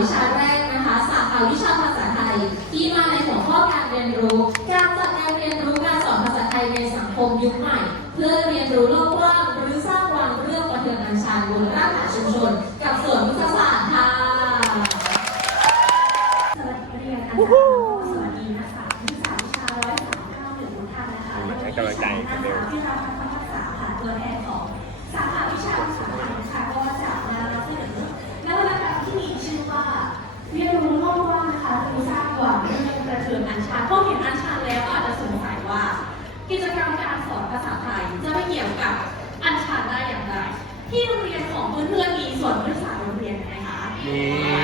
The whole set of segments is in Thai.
วิชาแรกนะคะสาขาวิชาภาษาไทย ที่มาในหัวข้อการเรียนรู้ การจัดการเรียนรู้การสอนภาษาไทยในสังคมยุคใหม่ เพื่อเรียนรู้โลกกว้างหรือสร้างวางเรื่องประเทือนอัญชานบนรากฐานชุมชน กับส่วนวิทยาศาสตร์ค่ะสวัสดีเรียนอาจารย์สวัสดีนักศึกษาวิชาวิชาร้อยสามเก้าหนึ่งทุกท่านนะคะให้กำลังใจกันเร็วที่เราทำการศึกษาค่ะตัวแทนของ ที่โรงเรียนของเพื่อนๆมีส่วนพื้นสานโรงเรียนไหมคะมี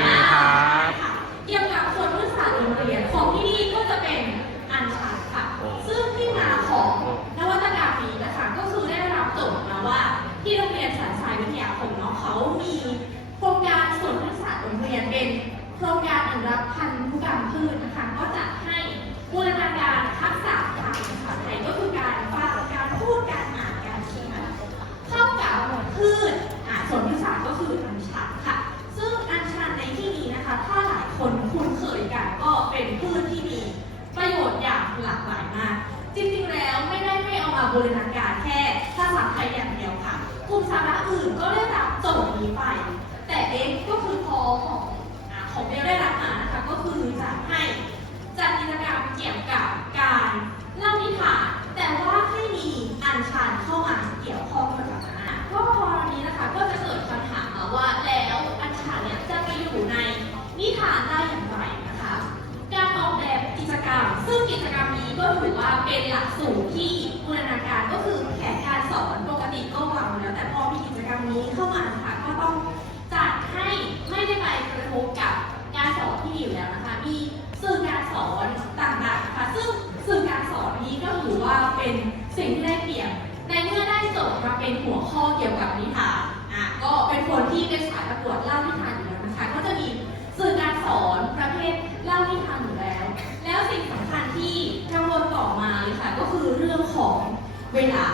มสาระอื่นก็ได้รับโจทย์นี้ไป แต่เอ็กก็คือพอของอ่าของเบลได้รับมานะคะ ก็คือจะให้จัดกิจกรรมเกี่ยวกับการเล่านิทาน แต่ว่าให้มีอัญชันเข้ามาเกี่ยวข้องกับมันอะก็พอนนี้นะคะ ก็จะเกิดคำถามมาว่าแล้วอัญชันเนี่ยจะไปอยู่ในนิทานได้อย่างไรนะคะ การออกแบบกิจกรรม ซึ่งกิจกรรมนี้ก็ถือว่าเป็นหลักสูตรที่บูรณาการก็คือแผน ก็วางแต่พอมีกิจกรรมนี้เข้ามาค่ะก็ต้องจัดให้ไม่ได้ไปกระทบกับการสอนที่มีอยู่แล้วนะคะ มีสื่อการสอนต่างๆนะคะซึ่งสื่อการสอนนี้ก็ถือว่าเป็นสิ่งที่ได้เปรียบในเมื่อได้จทย์มาเป็นหัวข้อเกี่ยวกับนิทานอะก็เป็นคนที่เป็นสายประกวดเล่านิทานอยู่แล้วนะคะ ก็จะมีสื่อการสอนประเภทเล่านิทานอยู่แล้ว แล้วสิ่งสำคัญที่กังวลต่อมาเลยค่ะก็คือเรื่องของเวลา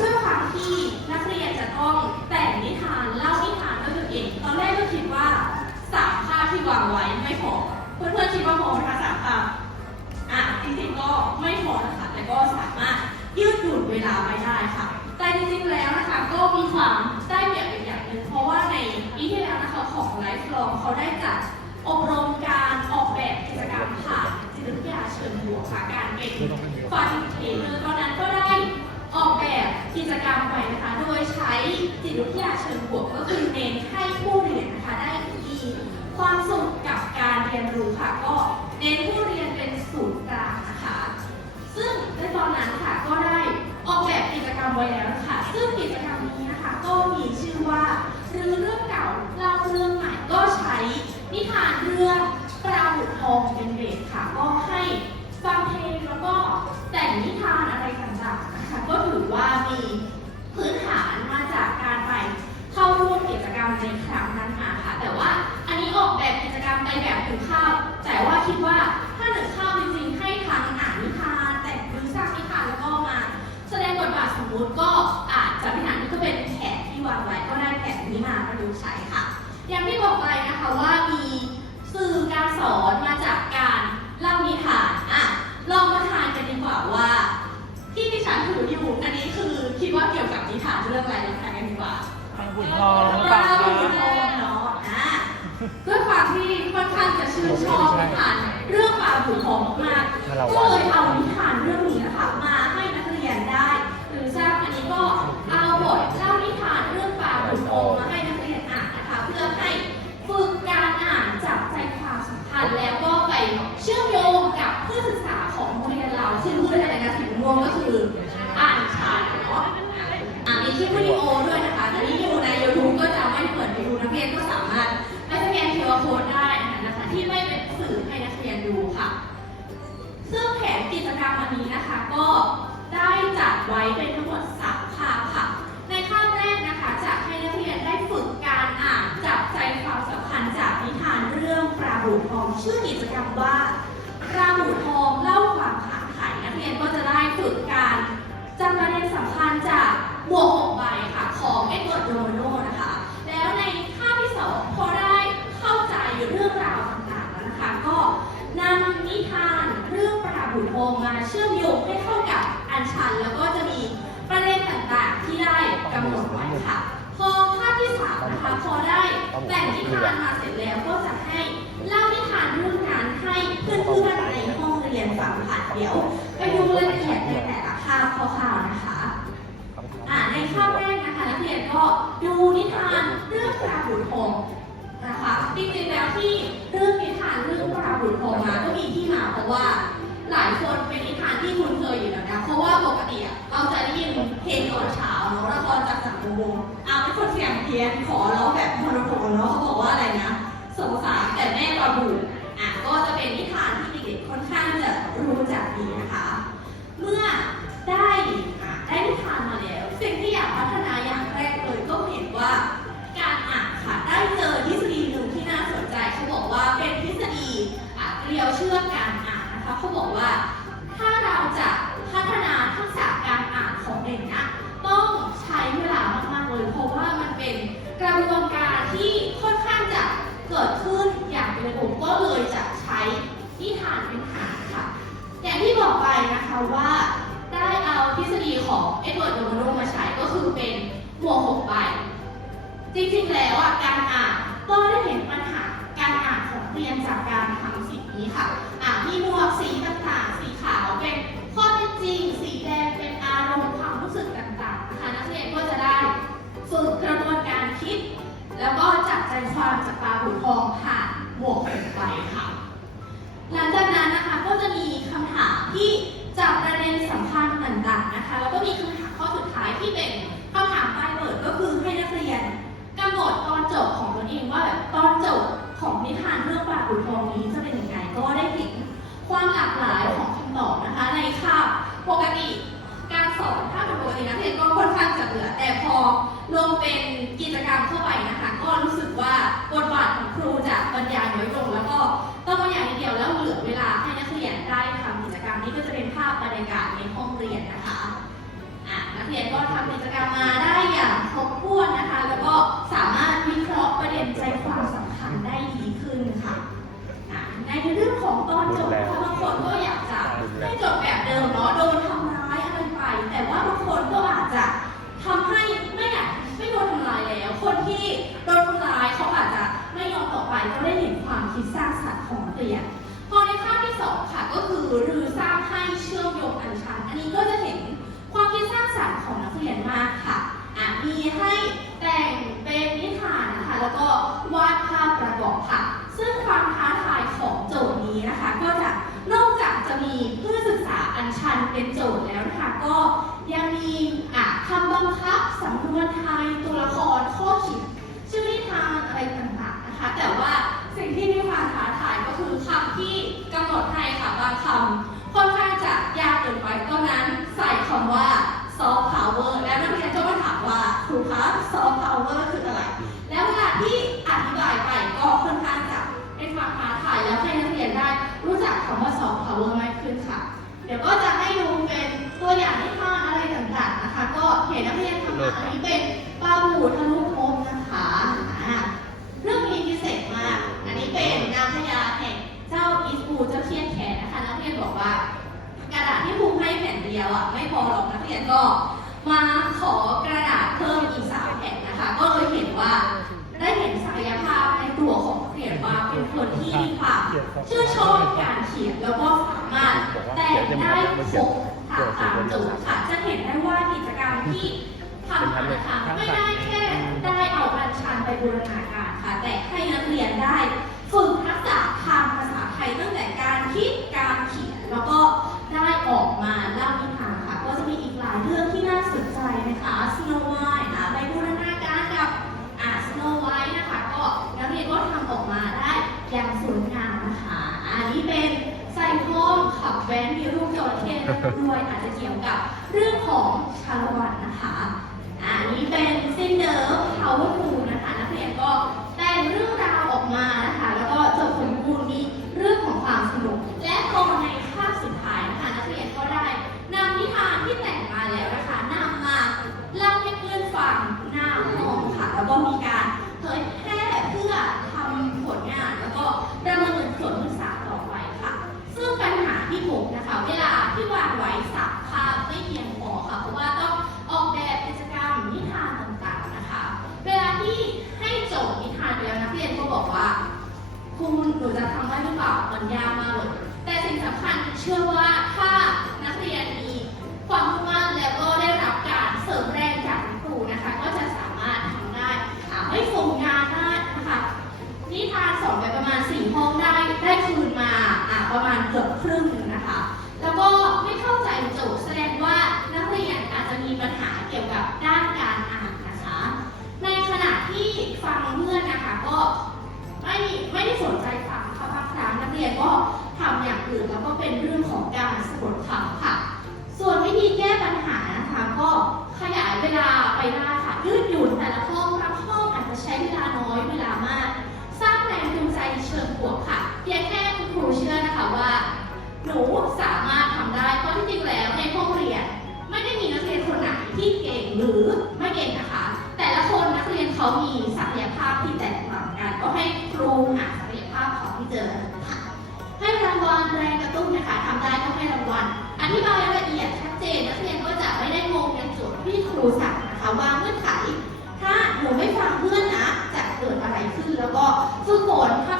ด้วยความที่ นักเรียนจะต้องแต่งนิทานเล่านิทานด้วยตัวเอง ตอนแรกก็คิดว่าสามภาพที่วางไว้ไม่พอเพื่อนๆคิดว่าพอไหมคะสามภาพอะจริงๆก็ไม่พอนะคะแต่ก็สามารถยืดหยุ่นเวลาไปได้ค่ะ แต่จริงๆแล้วนะคะก็มีความได้เปรียบอีกอย่างหนึ่งเพราะว่าในปีที่แล้วนะคะของไลฟ์ลองเขาได้จัดอบรมการออกแบบกิจกรรมผ่านจิตวิทยาเชิงบวกค่ะการเป็นฟาร์มเทเนอร์ตอนนั้นก็ได้ออกแบบกิจกรรมไปนะคะ จิตวิทยาเชิงบวกก็คือเน้นให้ผู้เรียนนะคะได้มีความสุขกับการเรียนรู้ค่ะ ก็เน้นผู้เรียนเป็นศูนย์กลางนะคะ ซึ่งในตอนนั้นค่ะก็ได้ออกแบบกิจกรรมไว้แล้วค่ะ ซึ่งกิจกรรมนี้นะคะก็มีชื่อว่ารื้อเรื่องเก่าเล่าเรื่องใหม่ก็ใช้นิทานเรื่องปลาบุกทองเป็นเบสค่ะ ก็ให้ฟังเพลงแล้วก็แต่งนิทาน ในแบบถึงข้าว แต่ว่าคิดว่าถ้าหนึ่งข้าวจริงๆให้ทั้งอ่านนิทานแต่งหรือสร้างนิทานแล้วก็มา แสดงบทบาทสมมุติก็อาจจะพิหารนี้ก็เป็นแผนที่วางไว้ก็ได้แผนนี้มาประยุกต์ใช้ค่ะ อย่างที่บอกไปนะคะว่ามีสื่อการสอนมาจากการเล่านิทานอะลองมาทานกันดีกว่าว่าที่ดิฉันถืออยู่อันนี้คือคิดว่าเกี่ยวกับนิทานเรื่องอะไรลองทานกันดีกว่าทางบุญทองปลาบุญทองเนาะอะ ด้วยความที่ค่อนข้างจะชื่นชอบนิทานเรื่องปลาบุญทองมากๆก็เลยเอานิทานเรื่องนี้นะคะมา นี้นะคะ ก็ได้จัดไว้เป็นทั้งหมดสามคาค่ะ ในคาบแรกนะคะจะให้นักเรียนได้ฝึกการอ่านจับใจความสำคัญจากนิทานเรื่องปลาบูทองชื่อกิจกรรมว่าปลาบูทองเล่าความขาดไข่นักเรียนก็จะได้ฝึกการจำประเด็นสำคัญจากหมวกหกใบค่ะของเอ็ดเวิร์ดโรโนนะคะ แล้วในคาบที่สองพอได้เข้าใจเรื่องราวต่างๆแล้วนะคะ ก็นำนิทาน บุโฮมมาเชื่อมโยงให้เข้ากับอัญชัน แล้วก็จะมีประเด็นต่างๆ ที่ได้กำหนดไว้ค่ะ พอภาคที่สามนะคะพอได้แต่งนิทานมาเสร็จแล้วก็จะให้เล่านิทานเรื่องนั้นให้เพื่อนๆในห้องเรียนฟังค่ะเดี๋ยวไปดูรายละเอียดในแต่ละภาพคร่าวๆนะคะอ่าในข้าวแรกนะคะนักเรียนก็ดูนิทานเรื่องปลาบุญทองนะคะจริงๆแล้วที่เรื่องนิทานเรื่องปลาบุญทองมาก็มีที่มาเพราะว่า หลายคนเป็นนิทานที่คุ้นเคยอยู่แล้วนะ เพราะว่าปกติอะเราจะได้ยินเพลงตอนเช้าเนาะละครจากสังคมวงศ์อ่าเป็นคนเสียงเพี้ยนขอร้องแบบโมโนโทนเนาะเขาบอกว่าอะไรนะสงสารแต่แม่ปลาบุญอะก็จะเป็นนิทานที่เด็กๆค่อนข้างจะรู้จักดีนะคะ เมื่อได้อะได้นิทานมาแล้ว สิ่งที่อยากพัฒนาอย่างแรกเลยก็เห็นว่าการอ่านค่ะได้เจอทฤษฎีหนึ่งที่น่าสนใจเขาบอกว่าเป็นทฤษฎีอะเกลียวเชื่อมการอ่าน เขาบอกว่า ถ้าเราจะพัฒนาทักษะการอ่านของเด็กนะ ต้องใช้เวลามากๆเลย เพราะว่ามันเป็นกระบวนการที่ค่อนข้างจะเกิดขึ้นอย่างเป็นระบบก็เลยจะใช้นิทานเป็นฐานค่ะ อย่างที่บอกไปนะคะว่าได้เอาทฤษฎีของเอ็ดเวิร์ดโดโมโนมาใช้ก็คือเป็นหมวกหกใบจริงๆแล้วอะการอ่านก็ได้เห็นปัญหา การอ่านของเรียนจากการทำสิ่งนี้ค่ะ อ่านมีหมวกสีต่างๆ สีขาวเป็นข้อเท็จจริง สีแดงเป็นอารมณ์ความรู้สึกต่างๆนะคะนักเรียนก็จะได้ฝึกกระบวนการคิด แล้วก็จับใจความจากปลาบุทองผ่านหมวกหกใบค่ะ หลังจากนั้นนะคะก็จะมีคำถามที่จับประเด็นสำคัญต่างๆนะคะ แล้วก็มีคำถามข้อสุดท้ายที่เป็นคำถามปลายเปิดก็คือให้นักเรียนกำหนดตอนจบของตนเองว่าแบบตอนจบ ของนิทานเรื่องปลาบุทองนี้จะเป็นยังไงก็ได้เห็นความหลากหลายของคำตอบนะคะ ในคาบปกติการสอนถ้าเป็นปกตินักเรียนก็ค่อนข้างจะเบื่อแต่พอลงเป็นกิจกรรมเข้าไปนะคะ ก็รู้สึกว่าบทบาทของครูจะบรรยายน้อยลงแล้วก็ต้องมาอย่างเดียวแล้วเหลือเวลาให้นักเรียนได้ทำกิจกรรมนี้ก็จะเป็นภาพบรรยากาศในห้องเรียนนะคะนักเรียนก็ทำกิจกรรมมาได้อย่างครบถ้วนนะคะ แล้วก็สามารถวิเคราะห์ประเด็นใจความสำคัญ ได้ดีขึ้นค่ะอะในเรื่องของตอนจบนะคะบางคนก็อยากจะให้จบแบบเดิมเนาะโดนทำร้ายอะไรไป แต่ว่าบางคนก็อาจจะทำให้ไม่อยากไม่โดนทำร้ายแล้ว คนที่โดนทำร้ายเขาอาจจะไม่ยอมต่อไปก็ได้เห็นความคิดสร้างสรรค์ของนักเรียนพอในภาพที่สองค่ะก็คือรือสร้างให้เชื่อมโยงอัญชัน อันนี้ก็จะเห็นความคิดสร้างสรรค์ของนักเรียนมากค่ะอะมีให้แต่ง นะคะ ก็จะนอกจากจะมีเพื่อศึกษาอัญชันเป็นโจทย์แล้วนะคะ ก็ยังมีอะคำบังคับสำนวนไทยตัวละครข้อคิดชื่อนิทานอะไรต่างๆนะคะ แต่ว่าสิ่งที่มีความท้าทายก็คือคำที่กำหนดให้ค่ะบางคำค่อนข้างจะยากเกินไปตอนนั้นใส่คำว่า soft power แล้วนักเรียนจะมาถามว่าครูคะ soft power คืออะไร แล้วเวลาที่อธิบายไปก็ค่อนข้างจะเป็นความท้าทายแล้วให้นักเรียนได้รู้จักคำว่า soft power มากขึ้นค่ะ เดี๋ยว ก็จะให้ดูเป็นตัวอย่างนิทานอะไรต่างๆนะคะ ก็เห็นนักเรียนทำอันนี้เป็นปลาบูทะลุภพนะคะเรื่องนี้พิเศษมาก อันนี้เป็นนางพญาแห่งเจ้าอิสบูเจ้าเทียนแขนนะคะนักเรียนบอกว่ากระดาษที่ครูให้แผ่นเดียวอะไม่พอหรอกนักเรียนก็มาขอกระดาษเพิ่มอีกสามแผ่นนะคะ ก็เลยเห็นว่าได้เห็นศักยภาพในตัวของนักเรียนว่าเป็นคนที่ ชื่นชอบการเขียนแล้วก็สามารถแต่งได้ครบทางตามโจทย์ค่ะ จะเห็นได้ว่ากิจกรรมที่ทำนะคะไม่ได้แค่ได้เอาอัญชันไปบูรณาการค่ะ แต่ให้นักเรียนได้ฝึกทักษะทางภาษาไทยตั้งแต่การคิดการเขียนแล้วก็ได้ออกมาเล่านิทานค่ะ ก็จะมีอีกหลายเรื่องที่น่าสนใจนะคะ Snow White นะไปบูรณาการกับอ่า Snow White นะคะ ก็นักเรียนก็ทำออกมาได้อย่างสวยงามนะคะ อันนี้เป็นใส่ท้องขับแว้นมีรูปจระเข้ ด้วยอาจจะเกี่ยวกับเรื่องของชาละวันนะคะอันนี้เป็นซินเดอร์พาวเวอร์ฟูนะคะนักเรียนก็แต่งเรื่องราวออกมานะคะ แล้วก็จบสมบูรณ์มีเรื่องของความสนุกและพอในภาพสุดท้ายนะคะนักเรียนำนิทานที่แต่งมาแล้วนะคะนำมาเล่าให้เพื่อนฟังหน้าห้องค่ะ แล้วก็มีการเผยแพร่เพื่อทำผลงาน แล้วก็ดำเนินส่วนศึกษาต่อไปค่ะ ซึ่งปัญหาที่พบนะคะ เว เวลาที่วางไว้สักภาพไม่เพียงพอค่ะ เพราะว่าต้องออกแบบกิจกรรมนิทานต่างๆนะคะ เวลาที่ให้โจทย์นิทานไปแล้วนักเรียนก็บอกว่า คุณ หนูจะทำได้หรือเปล่ามันยากมากเลยแต่สิ่งสำคัญเชื่อว่าถ้านักเรียนมีความมุ่งมั่นแล้วก็ได้รับการเสริมแรงจากครูนะคะ ก็จะสามารถทำได้อไม่ส่งงานได้นะคะนิทานสอนไปประมาณสี่ห้องได้ได้คืนมาอ่าประมาณเกือบครึ่ง หนูสามารถทำได้ เพราะที่จริงแล้วในห้องเรียน ไม่ได้มีนักเรียนคนไหนที่เก่งหรือไม่เก่งนะคะ แต่ละคนนักเรียนเขามีศักยภาพที่แตกต่างกัน ก็ให้ครูหาศักยภาพของที่เจอค่ะให้รางวัลแรงกระตุ้นนะคะทำได้ก็ให้รางวัล อธิบายละเอียดชัดเจนนักเรียนก็จะไม่ได้งงในโจทย์ที่ครูสั่งนะคะวางเงื่อนไข ถ้าหนูไม่ฟังเพื่อนนะจะเกิดอะไรขึ้นแล้วก็ฝึกฝนทัก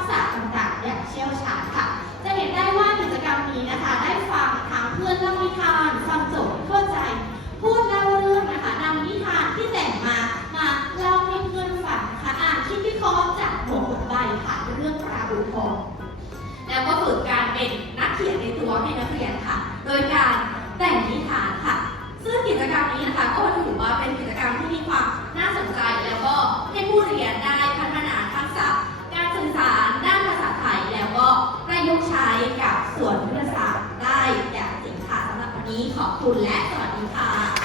ษะ แล้วก็ฝึกการเป็นนักเขียนในตัวให้นักเรียนค่ะ โดยการแต่งนิทานค่ะ ซึ่งกิจกรรมนี้นะคะก็ถือว่าเป็นกิจกรรมที่มีความน่าสนใจ แล้วก็ให้ผู้เรียนได้พัฒนาทักษะการสื่อสารด้านภาษาไทย แล้วก็ประยุกต์ใช้กับส่วนวิทยาศาสตร์ได้อย่างจริงค่ะสำหรับวันนี้ขอบคุณและสวัสดีค่ะ